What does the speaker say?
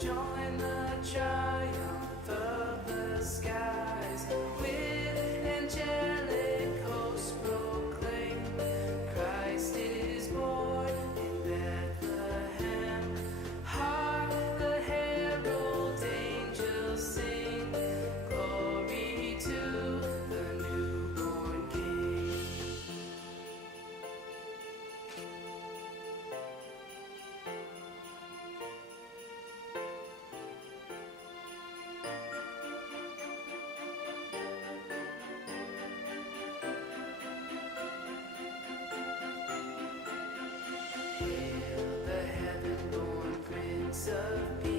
Join the triumph of the skies. With angelic hosts proclaim, Christ is born in Bethlehem. Hark the herald angels sing, glory to the newborn King. Hail the heaven-born Prince of Peace.